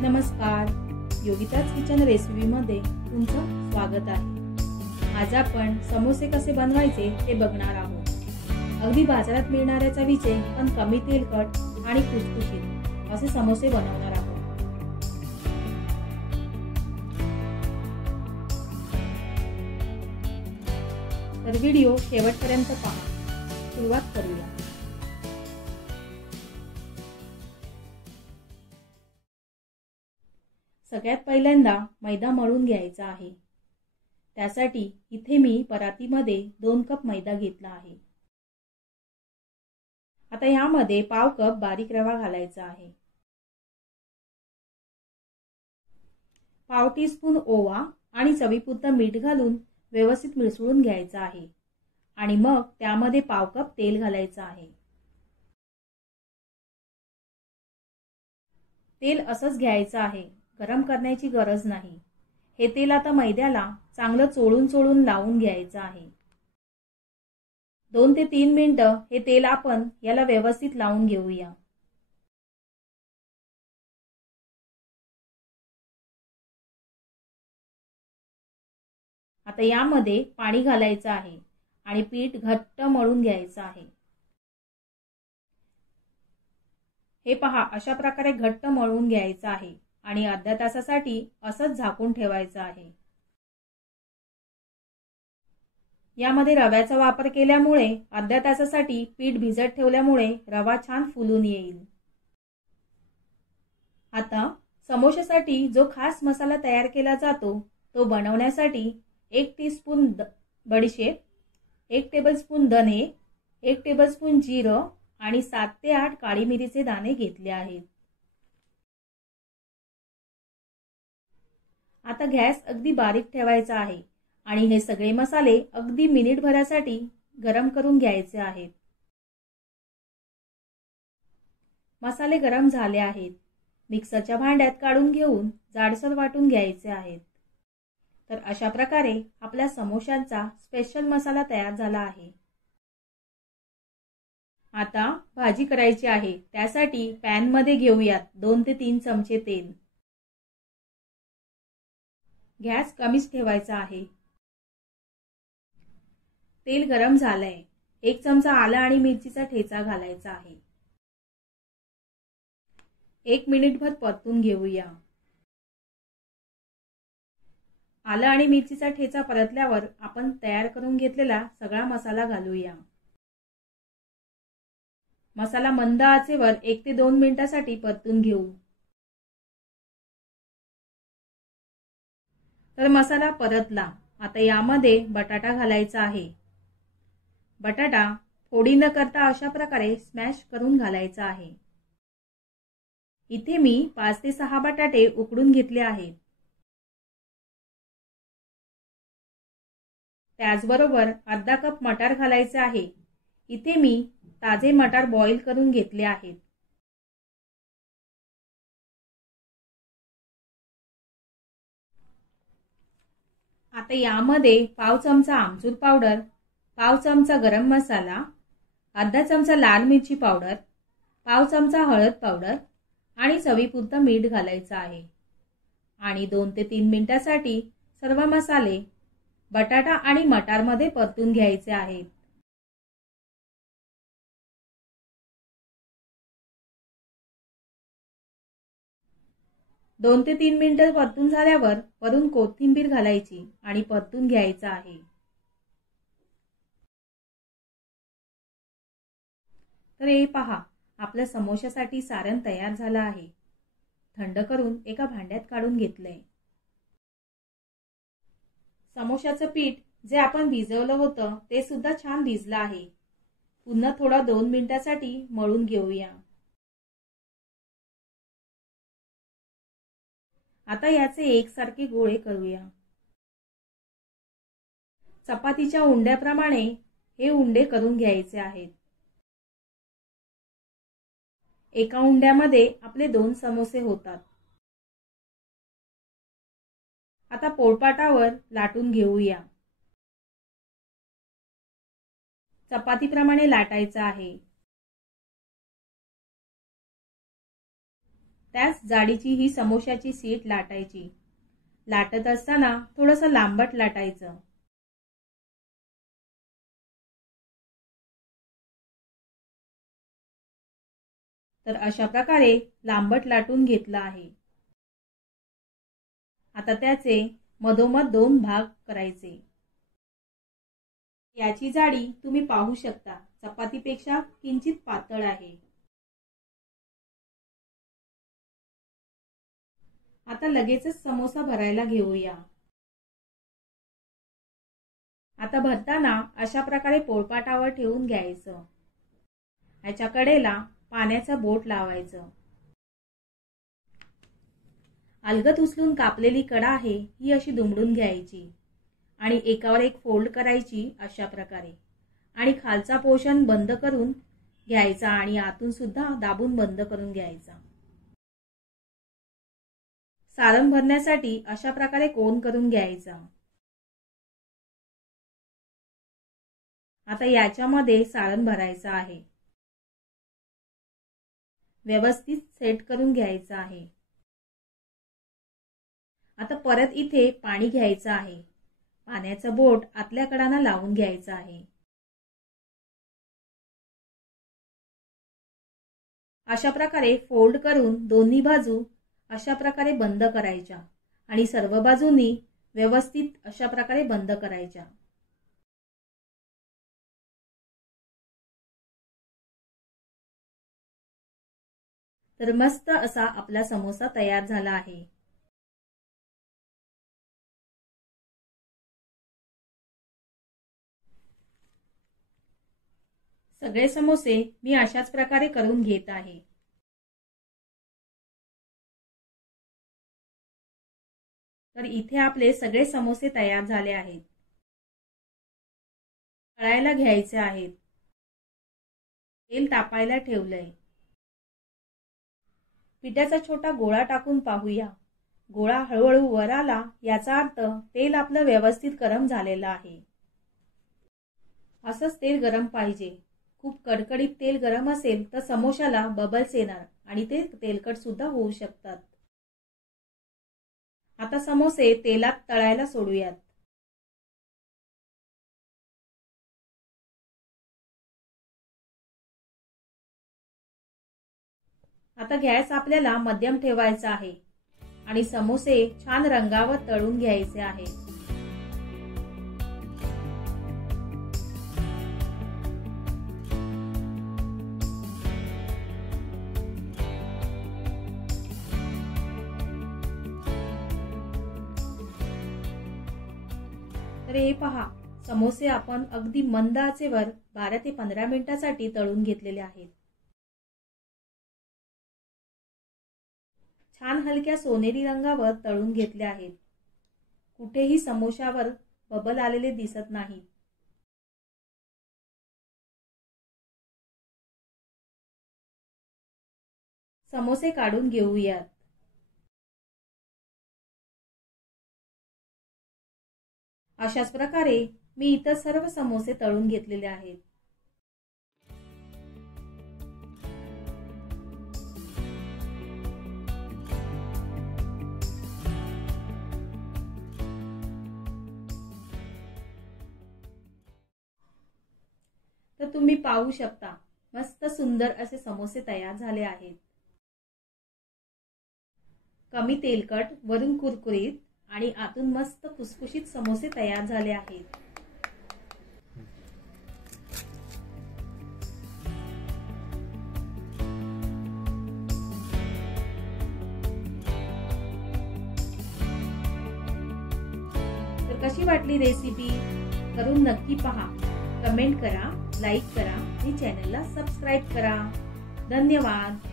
नमस्कार, योगिताज किचन रेसिपीमध्ये तुमचं स्वागत आहे। आज आपण समोसे कसे बनवायचे ते बघणार आहोत। अगदी बाजारात मिळणाऱ्या चवीचे पण कमी तेलकट आणि खुसखुशीत असे समोसे बनवणार आहोत। तर व्हिडिओ शेवटपर्यंत पहा। सुरुवात करूया। सगळ्यात पहिल्यांदा मैदा मळून घ्यायचा आहे। त्यासाठी इथे मी परातीमध्ये 2 कप मैदा घेतला आहे। आता यामध्ये पाव कप बारीक रवा घालायचा आहे। पाव टीस्पून ओवा आणि चवीपुरतं मीठ घालून व्यवस्थित मिसळून घ्यायचं आहे आणि मग त्यामध्ये पाव कप तेल घालायचं आहे। तेल असंच घ्यायचं आहे, गरम करण्याची गरज नाही। हे तेल आता मैद्याला चांगलं चोळून लावून घ्यायचं आहे। 2 ते 3 मिनिटं हे तेल आपण याला व्यवस्थित लावून घेऊया। आता यामध्ये पाणी घालायचं आहे आणि पीठ घट्ट मळून घ्यायचं आहे। हे पहा, अशा प्रकारे घट्ट मळून घ्यायचं आहे आणि अर्ध्या तासासाठी असंच झाकून ठेवायचं आहे। यामध्ये रव्याचा वापर केल्यामुळे अर्ध्या तासासाठी पीठ भिजत ठेवल्यामुळे रवा छान फुलून येईल। आता समोशासाठी जो खास मसाला तयार केला जातो तो बनवण्यासाठी 1 टीस्पून बडीशेप, 1 टेबलस्पून धने, 1 टेबलस्पून जिरं आणि 7 ते 8 काळी मिरीचे दाणे घेतले आहेत। आता गॅस अगदी बारीक ठेवायचा आहे आणि हे सगळे मसाले अगदी मिनिटभरासाठी गरम करून घ्यायचे आहेत। मसाले गरम झाले आहेत। मिक्सरच्या भांड्यात काढून घेऊन जाडसर वाटून घ्यायचे आहेत। तर अशा प्रकारे आपल्या समोशांचा स्पेशल मसाला तयार झाला आहे। आता भाजी करायची आहे। त्यासाठी पॅन मध्ये घेऊयात 2 ते 3 चमचे तेल। गॅस कमीच ठेवायचा आहे। तेल गरम झालंय। 1 चमचा आलं आणि मिरचीचा ठेचा घालायचा आहे। 1 मिनिटभर परतून घेऊया। आलं आणि मिरचीचा ठेचा परतल्यावर आपण तयार करून घेतलेला सगळा मसाला घालूया। मसाला मंद आचेवर 1 ते 2 मिनिटांसाठी परतून घेऊ। तर मसाला परतला। आता यामध्ये बटाटा घालायचा आहे। बटाटा फोडी न करता अशा प्रकारे स्मॅश करून घालायचा आहे। इथे मी 5 ते 6 बटाटे उकडून घेतले आहेत। त्याचबरोबर अर्धा कप मटार घालायचे आहे। इथे मी ताजे मटार बॉईल करून घेतले आहेत। आता यामध्ये पाव चमचा आमचूर पावडर, पाव चमचा गरम मसाला, अर्धा चमचा लाल मिरची पावडर, पाव चमचा हळद पावडर आणि चवीपुरतं मीठ घालायचं आहे आणि 2 ते 3 मिनिटांसाठी सर्व मसाले बटाटा आणि मटार मध्ये परतून घ्यायचे आहेत। दोन ते 3 मिनिटं परतून झाल्यावर वरून कोथिंबीर घालायची आणि परतून घ्यायचं आहे। तर हे पहा, आपल्या समोशासाठी सारण तयार झालं आहे। थंड करून एका भांड्यात काढून घेतलंय। समोशाचं पीठ जे आपण भिजवलं होतं ते सुद्धा छान भिजलं आहे। पुन्हा थोडा 2 मिनिटांसाठी मळून घेऊया। आता याचे एकसारखे गोळे करूया। चपातीच्या उंड्याप्रमाणे हे उंडे करून घ्यायचे आहेत। एका उंड्यामध्ये आपले 2 समोसे होतात। आता पोळपाटावर लाटून घेऊया। चपातीप्रमाणे लाटायचं आहे। त्याच जाडीची ही समोशाची शीट लाटायची। लाटत असताना थोडंसं लांबट लाटायचं। तर अशा प्रकारे लांबट लाटून घेतलं आहे। आता त्याचे मधोमध 2 भाग करायचे। याची जाडी तुम्ही पाहू शकता, चपातीपेक्षा किंचित पातळ आहे। आता लगेचच समोसा भरायला घेऊया। आता भरताना अशा प्रकारे पोळपाटावर ठेवून घ्यायचं। याच्या कडेला पाण्याचा बोट लावायचं। अलगद उचलून कापलेली कडा आहे ही अशी दुमडून घ्यायची आणि एकावर एक फोल्ड करायची अशा प्रकारे, आणि खालचा पोर्शन बंद करून घ्यायचा आणि आतून सुद्धा दाबून बंद करून घ्यायचा। सारण भरण्यासाठी अशा प्रकारे कोन करून घ्यायचा। आता याच्यामध्ये सारण भरायचं आहे। व्यवस्थित सेट करून घ्यायचं आहे। आता परत इथे पाणी घ्यायचं आहे। पाण्याचं बोट आतल्या कडांना लावून घ्यायचं आहे। अशा प्रकारे फोल्ड करून दोन्ही बाजू अशा प्रकारे बंद करायच्या आणि सर्व बाजूंनी व्यवस्थित अशा प्रकारे बंद करायच्या। तर मस्त असा आपला समोसा तयार झाला आहे। सगळे समोसे मी अशाच प्रकारे करून घेत आहे। तर इथे आपले सगळे समोसे तयार झाले आहेत। तळायला घ्यायचे आहेत। तेल तापायला ठेवलंय। पिठाचा छोटा गोळा टाकून पाहूया। गोळा हळूहळू वर आला याचा अर्थ तेल आपलं व्यवस्थित गरम झालेलं आहे। असंच तेल गरम पाहिजे। खूप कडकडीत तेल गरम असेल तर समोशाला बबल्स येणार आणि ते तेलकट सुद्धा होऊ शकतात। आता समोसे तेलात तळायला सोडूयात। आता गॅस आपल्याला मध्यम ठेवायचा आहे आणि समोसे छान रंगावर तळून घ्यायचे आहेत। तर हे पहा, समोसे आपण अगदी मंद आचेवर 12 ते 15 मिनिटांसाठी तळून घेतलेले आहेत। छान हलक्या सोनेरी रंगावर तळून घेतले आहेत। कुठेही समोशावर बबल आलेले दिसत नाही। समोसे काढून घेऊयात। अशाच प्रकारे मी इतर सर्व समोसे तळून घेतलेले आहेत। तर तुम्ही पाहू शकता, मस्त सुंदर असे समोसे तयार झाले आहेत। कमी तेलकट, वरून कुरकुरीत आणि आतून मस्त खुसखुशीत समोसे तयार झाले आहेत। तर कशी वाटली रेसिपी? करून नक्की पहा, कमेंट करा, लाईक करा आणि चॅनलला सबस्क्राईब करा। धन्यवाद।